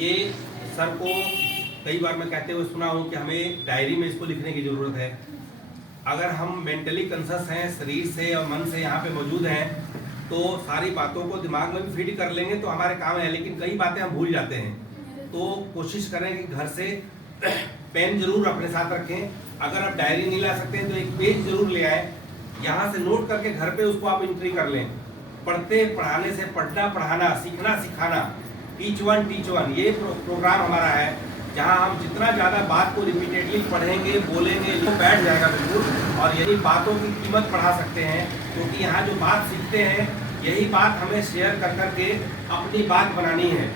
ये सर को कई बार मैं कहते हुए सुना हूँ कि हमें डायरी में इसको लिखने की ज़रूरत है। अगर हम मेंटली कंसस हैं, शरीर से और मन से यहाँ पे मौजूद हैं, तो सारी बातों को दिमाग में भी फीड कर लेंगे तो हमारे काम है। लेकिन कई बातें हम भूल जाते हैं, तो कोशिश करें कि घर से पेन जरूर अपने साथ रखें। अगर आप डायरी नहीं ला सकते हैं तो एक पेज जरूर ले आए, यहाँ से नोट करके घर पे उसको आप एंट्री कर लें। पढ़ते पढ़ाने से पढ़ना पढ़ाना, सीखना सिखाना, टीच वन, ये प्रोग्राम हमारा है, जहाँ हम जितना ज़्यादा बात को रिपीटेडली पढ़ेंगे, बोलेंगे, वो बैठ जाएगा बिल्कुल। और यही बातों की कीमत बढ़ा सकते हैं, क्योंकि यहाँ जो बात सीखते हैं यही बात हमें शेयर कर करके अपनी बात बनानी है।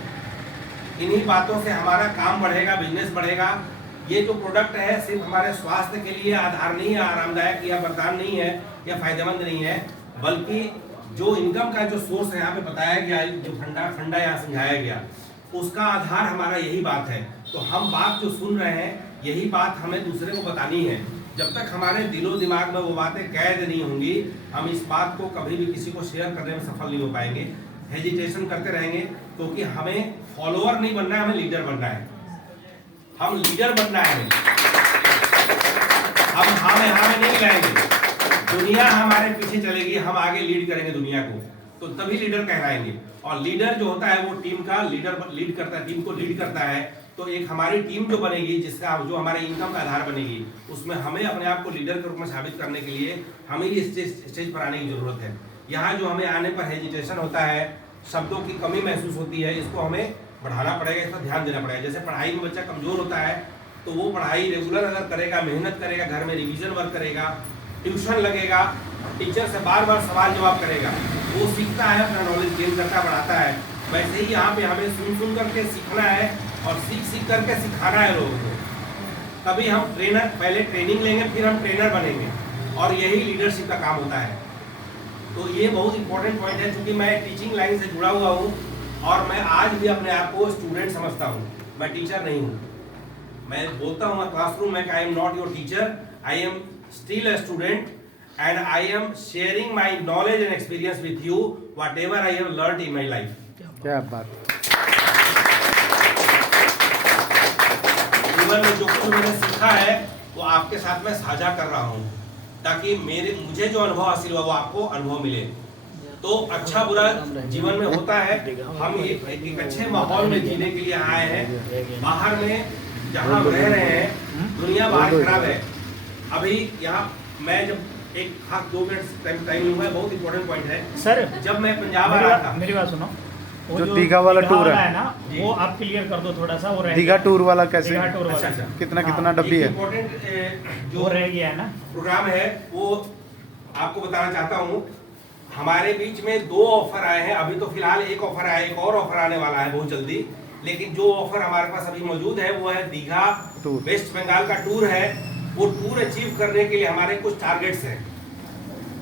इन्हीं बातों से हमारा काम बढ़ेगा, बिजनेस बढ़ेगा। ये जो प्रोडक्ट है सिर्फ हमारे स्वास्थ्य के लिए आधार नहीं है, आरामदायक या वरदान नहीं है या फायदेमंद नहीं है, बल्कि जो इनकम का जो सोर्स है यहाँ पे बताया गया, जो फंडा यहाँ समझाया गया, उसका आधार हमारा यही बात है। तो हम बात जो सुन रहे हैं यही बात हमें दूसरे को बतानी है। जब तक हमारे दिलो दिमाग में वो बातें कैद नहीं होंगी, हम इस बात को कभी भी किसी को शेयर करने में सफल नहीं हो पाएंगे। हेजिटेशन करते रहेंगे, क्योंकि हमें फॉलोअर नहीं बनना है, हमें लीडर बनना है। हम लीडर बनना है, हम हामे नहीं लाएंगे। दुनिया हमारे पीछे चलेगी, हम आगे लीड करेंगे दुनिया को, तो तभी लीडर कहलाएंगे। और लीडर जो होता है वो टीम का लीड करता है, टीम को लीड करता है। तो एक हमारी टीम जो बनेगी, जिसका जो हमारे इनकम का आधार बनेगी, उसमें हमें अपने आप को लीडर के रूप में साबित करने के लिए हमें ही स्टेज पर आने की जरूरत है। यहाँ जो हमें आने पर हेजिटेशन होता है, शब्दों की कमी महसूस होती है, इसको हमें बढ़ाना पड़ेगा, इस पर ध्यान देना पड़ेगा। जैसे पढ़ाई में बच्चा कमजोर होता है, तो वो पढ़ाई रेगुलर अगर करेगा, मेहनत करेगा, घर में रिविजन वर्क करेगा, ट्यूशन लगेगा, टीचर से बार बार सवाल जवाब करेगा, वो सीखता है, अपना नॉलेज गेन करता बढ़ाता है। वैसे ही यहाँ पे हमें सुन करके सीखना है और सीख करके सिखाना है लोगों को। तभी हम ट्रेनर, पहले ट्रेनिंग लेंगे, फिर हम ट्रेनर बनेंगे, और यही लीडरशिप का काम होता है। तो ये बहुत इंपॉर्टेंट पॉइंट है, क्योंकि मैं टीचिंग लाइन से जुड़ा हुआ हूँ और मैं आज भी अपने आप को स्टूडेंट समझता हूँ, मैं टीचर नहीं हूँ। मैं बोलता हूँ क्लासरूम में, I am not your teacher, I am still a student and I am sharing my knowledge and experience with you, whatever I have learned in my life. क्या बात। जीवन में जो कुछ मैंने सीखा है वो आपके साथ में साझा कर रहा हूँ, ताकि मुझे जो अनुभव हासिल हुआ वो आपको अनुभव मिले। तो अच्छा बुरा जीवन में होता है, हम एक अच्छे माहौल में जीने के लिए आए हैं। बाहर में जहाँ हम रह रहे हैं, दुनिया बाहर खराब है। अभी यहाँ मैं जब एक 2 मिनट टाइम लूंगा, बहुत इंपॉर्टेंट पॉइंट है सर। जब मैं पंजाब आ रहा था, मेरी बात सुनो, वो जो दीघा वाला टूर है ना, वो आप क्लियर कर दो थोड़ा सा। वो दीघा टूर वाला कैसे, दीघा टूर वाला अच्छा, कितना डब्बी है, इंपॉर्टेंट जो रह गया है ना प्रोग्राम है, वो आपको बताना चाहता हूँ। हमारे बीच में 2 ऑफर आए हैं। अभी तो फिलहाल एक ऑफर आया, एक और ऑफर आने वाला है बहुत जल्दी। लेकिन जो ऑफर हमारे पास अभी मौजूद है वो है दीघा वेस्ट बंगाल का टूर है। वो टूर अचीव करने के लिए हमारे कुछ टारगेट्स हैं।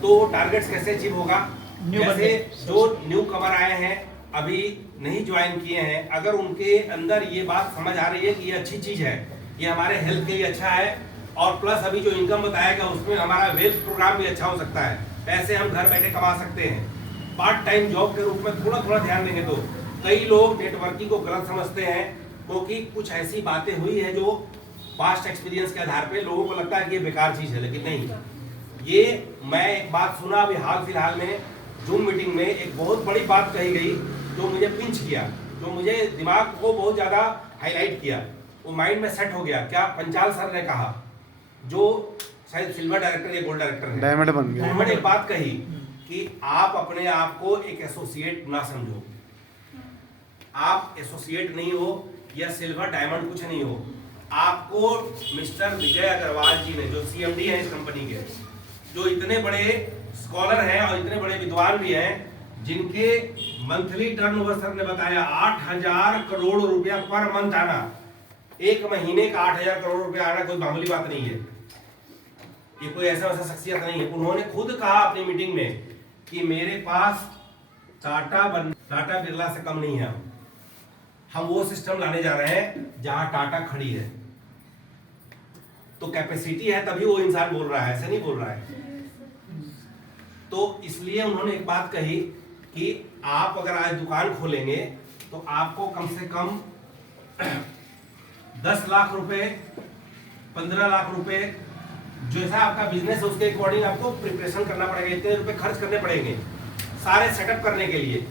तो टारगेट्स कैसे अचीव होगा? जैसे जो न्यू कमर आए हैं, अभी नहीं ज्वाइन किए हैं, अगर उनके अंदर ये बात समझ आ रही है कि ये अच्छी चीज है, ये हमारे हेल्थ के लिए अच्छा है, और प्लस अभी जो इनकम बताएगा उसमें हमारा वेल्थ प्रोग्राम भी अच्छा हो सकता है, पैसे हम घर बैठे कमा सकते हैं, पार्ट टाइम जॉब के रूप में थोड़ा ध्यान देंगे। तो कई लोग नेटवर्किंग को गलत समझते हैं, क्योंकि कुछ ऐसी बातें हुई है जो पास्ट एक्सपीरियंस के आधार पे लोगों को लगता है कि ये बेकार चीज है, लेकिन नहीं। ये मैं एक बात सुना अभी हाल फिलहाल में जूम मीटिंग में, एक बहुत बड़ी बात कही गई जो मुझे पिंच किया, जो मुझे दिमाग को बहुत ज्यादा हाईलाइट किया, वो माइंड में सेट हो गया। क्या पंचाल सर ने कहा, जो शायद सिल्वर डायरेक्टर या गोल्ड डायरेक्टर है, डायमंड बन गया। उन्होंने एक बात कही कि आप अपने आप को एक एसोसिएट ना समझो। आप एसोसिएट नहीं हो या सिल्वर डायमंड कुछ नहीं हो। आपको मिस्टर विजय अग्रवाल जी ने, जो सीएमडी है इस कंपनी के, जो इतने बड़े स्कॉलर हैं और इतने बड़े विद्वान भी हैं, जिनके मंथली टर्नओवर सर ने बताया 8000 करोड़ रुपया पर मंथ आना, एक महीने का 8000 करोड़ रुपया आना कोई मामूली बात नहीं है। ये कोई ऐसा वैसा शख्सियत नहीं है। उन्होंने खुद कहा अपनी मीटिंग में कि मेरे पास टाटा बिरला से कम नहीं है। हम वो सिस्टम लाने जा रहे हैं जहां टाटा खड़ी है। तो कैपेसिटी है तभी वो इंसान बोल रहा है, ऐसे नहीं बोल रहा है। तो इसलिए उन्होंने एक बात कही कि आप अगर आज दुकान खोलेंगे तो आपको कम से कम 10 लाख रुपए, 15 लाख रुपए, जैसा आपका बिजनेस है उसके अकॉर्डिंग आपको प्रिपरेशन करना पड़ेगा, इतने रुपए खर्च करने पड़ेंगे सारे सेटअप करने के लिए।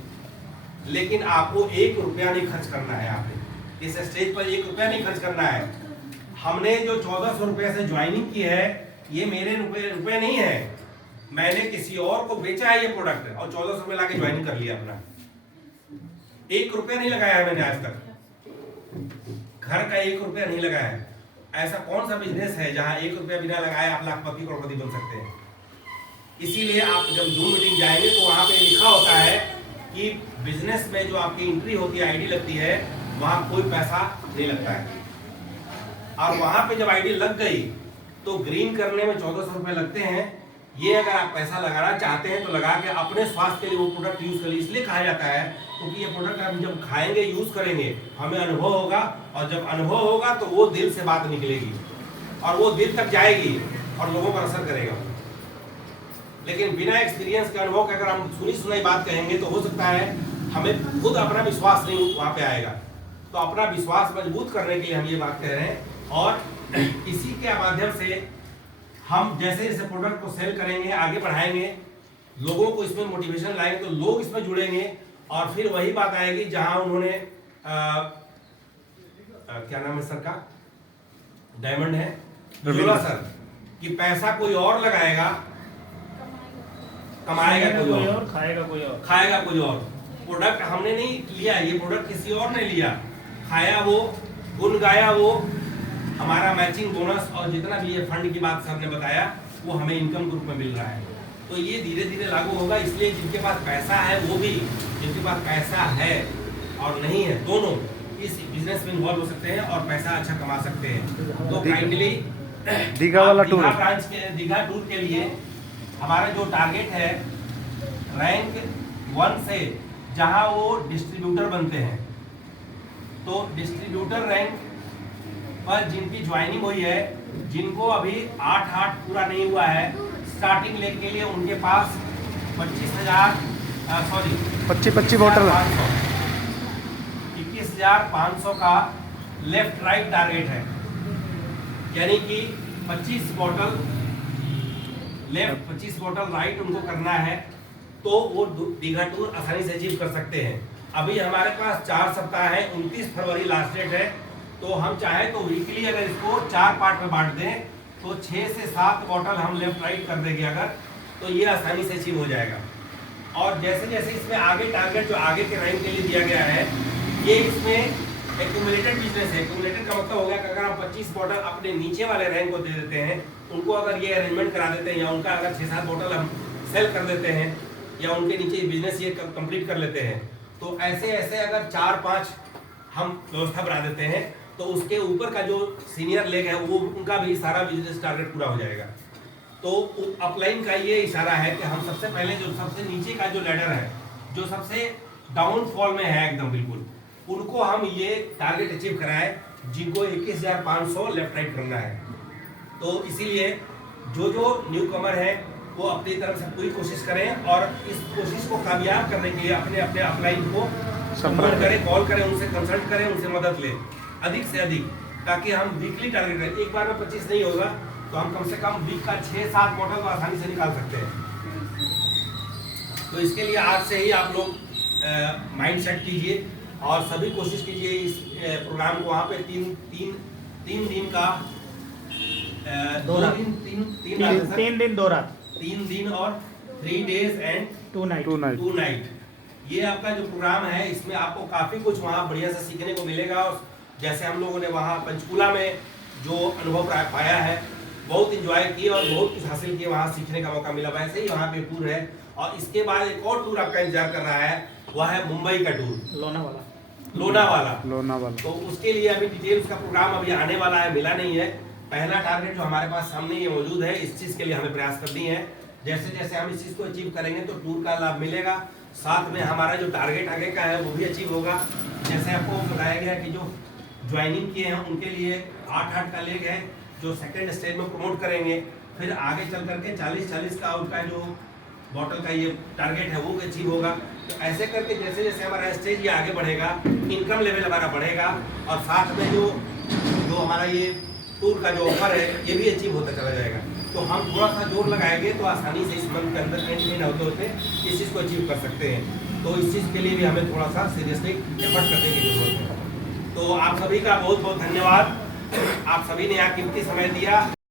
लेकिन आपको 1 रुपया नहीं खर्च करना है, यहाँ पे इस स्टेज पर 1 रुपया नहीं खर्च करना है। हमने जो 1400 रुपये से ज्वाइनिंग की है, ये मेरे रुपए नहीं है, मैंने किसी और को बेचा है ये प्रोडक्ट और 1400 रुपये ला के ज्वाइनिंग कर लिया अपना। 1 रुपया नहीं लगाया है मैंने आज तक, घर का 1 रुपया नहीं लगाया है। ऐसा कौन सा बिजनेस है जहां 1 रुपया बिना लगाए आप लाखपति करोड़पति बन सकते हैं? इसीलिए आप जब जूम मीटिंग जाएंगे तो वहां पे लिखा होता है कि बिजनेस में जो आपकी एंट्री होती है, आईडी लगती है, वहां कोई पैसा नहीं लगता है। और वहां पे जब आईडी लग गई तो ग्रीन करने में 1400 रुपए लगते हैं। ये अगर आप पैसा लगाना चाहते हैं तो लगा के अपने स्वास्थ्य के लिए वो प्रोडक्ट यूज करिए। इसलिए कहा जाता है क्योंकि ये प्रोडक्ट हम जब खाएंगे, यूज करेंगे, हमें अनुभव होगा, और जब अनुभव होगा तो वो दिल से बात निकलेगी और वो दिल तक जाएगी और लोगों पर असर करेगा। लेकिन बिना एक्सपीरियंस के अनुभव के अगर हम सुनी सुनाई बात कहेंगे तो हो सकता है हमें खुद अपना विश्वास नहीं वहां पे आएगा। तो अपना विश्वास मजबूत करने के लिए हम ये बात कह रहे हैं, और इसी के माध्यम से हम जैसे जैसे प्रोडक्ट को सेल करेंगे, आगे बढ़ाएंगे, लोगों को इसमें मोटिवेशन लाएंगे तो लोग इसमें जुड़ेंगे, और फिर वही बात आएगी जहां उन्होंने क्या नाम है सर का, डायमंड है जोला सर, कि पैसा कोई और लगाएगा, कमाएगा कोई और, खाएगा कोई और, खाएगा कोई और। प्रोडक्ट हमने नहीं लिया, ये प्रोडक्ट किसी और ने लिया, खाया वो, गुन गाया वो, हमारा मैचिंग बोनस और जितना भी ये फंड की बात सर ने बताया वो हमें इनकम ग्रुप में मिल रहा है। तो ये धीरे धीरे लागू होगा। इसलिए जिनके पास पैसा है वो भी, जिनके पास पैसा है और नहीं है, दोनों इस बिजनेस में इन्वॉल्व हो सकते हैं और पैसा अच्छा कमा सकते हैं। तो काइंडली दीघा वाला टूर, ब्रांच के दीघा टूर के लिए हमारा जो टारगेट है रैंक 1 से, जहां वो डिस्ट्रीब्यूटर बनते हैं, तो डिस्ट्रीब्यूटर रैंक पर जिनकी ज्वाइनिंग हुई है, जिनको अभी 8 पूरा नहीं हुआ है, स्टार्टिंग लेग के लिए उनके पास 25 बोतल 21,500 का लेफ्ट राइट टारगेट है। यानी कि 25 बोतल लेफ्ट, 25 बोतल राइट उनको करना है, तो वो दीघा टूर आसानी से अचीव कर सकते हैं। अभी हमारे पास 4 सप्ताह है, 29 फरवरी लास्ट डेट है। तो हम चाहें तो वीकली अगर इसको 4 पार्ट में बांट दें तो 6 से 7 बॉटल हम लेफ्ट राइट कर देंगे अगर, तो ये आसानी से अचीव हो जाएगा। और जैसे जैसे इसमें आगे टारगेट जो आगे के रैंक के लिए दिया गया है, ये इसमें एक्यूमुलेटेड बिजनेस है। एक्यूमुलेटेड का मतलब हो गया कि अगर हम 25 बॉटल अपने नीचे वाले रैंक को दे देते हैं, उनको अगर ये अरेंजमेंट करा देते हैं, या उनका अगर 6-7 बॉटल हम सेल कर देते हैं, या उनके नीचे बिजनेस ये कंप्लीट कर लेते हैं, तो ऐसे ऐसे अगर 4-5 हम व्यवस्था बना देते हैं, तो उसके ऊपर का जो सीनियर लेग है वो उनका भी सारा बिजनेस टारगेट पूरा हो जाएगा। तो अपलाइन का ये इशारा है कि हम सबसे पहले जो सबसे नीचे का जो लैडर है, जो सबसे डाउनफॉल में है एकदम बिल्कुल, उनको हम ये टारगेट अचीव कराएं, जिनको 21,500 लेफ्ट राइट करना है। तो इसीलिए जो न्यू कमर है वो अपनी तरफ से पूरी कोशिश करें, और इस कोशिश को कामयाब करने के लिए अपने अपने अपलाइन को संपर्क करें, कॉल करें, उनसे कंसल्ट करें, उनसे मदद लें अधिक से अधिक, ताकि हम वीकली टारगेट करें। एक बार में 25 नहीं होगा तो हम कम से कम वीक का 6-7 बॉटल तो आसानी से निकाल सकते हैं। तो इसके लिए आज से ही आप लोग माइंड सेट कीजिए और सभी कोशिश कीजिए इस प्रोग्राम को वहाँ पे 3 दिन का 3 दिन 2 रात, 3 दिन और 3 days एंड 2 नाइट। ये आपका जो प्रोग्राम है, इसमें आपको काफ़ी कुछ वहाँ बढ़िया से सीखने को मिलेगा। जैसे हम लोगों ने वहाँ पंचकूला में जो अनुभव पाया है, बहुत इंजॉय किए और बहुत कुछ हासिल किए, वहाँ सीखने का मौका मिला। वैसे ही वहाँ पे टूर है, और इसके बाद एक और टूर आपका इंतजार कर रहा है, वह है मुंबई का टूर, लोनावाला। तो उसके लिए अभी डिटेल्स का प्रोग्राम अभी आने वाला है, मिला नहीं है। पहला टारगेट जो हमारे पास सामने ये मौजूद है, इस चीज़ के लिए हमें प्रयास करनी है। जैसे जैसे हम इस चीज़ को अचीव करेंगे तो टूर का लाभ मिलेगा, साथ में हमारा जो टारगेट आगे का है वो भी अचीव होगा। जैसे आपको बताया गया कि जो ज्वाइनिंग किए हैं उनके लिए 8 का लेग है, जो सेकेंड स्टेज में प्रमोट करेंगे, फिर आगे चल करके 40 का उनका जो बॉटल का ये टारगेट है वो अचीव होगा। तो ऐसे करके जैसे जैसे हमारा स्टेज ये आगे बढ़ेगा, इनकम लेवल हमारा बढ़ेगा और साथ में जो हमारा ये टूर का जो ऑफर है ये भी अचीव होता चला जाएगा। तो हम थोड़ा सा जोर लगाएंगे तो आसानी से इस मंथ के अंदर एंड होते होते इस चीज़ को अचीव कर सकते हैं। तो इस चीज़ के लिए भी हमें थोड़ा सा सीरियसली एफर्ट करने की जरूरत है। तो आप सभी का बहुत बहुत धन्यवाद। आप सभी ने यहाँ कीमती समय दिया।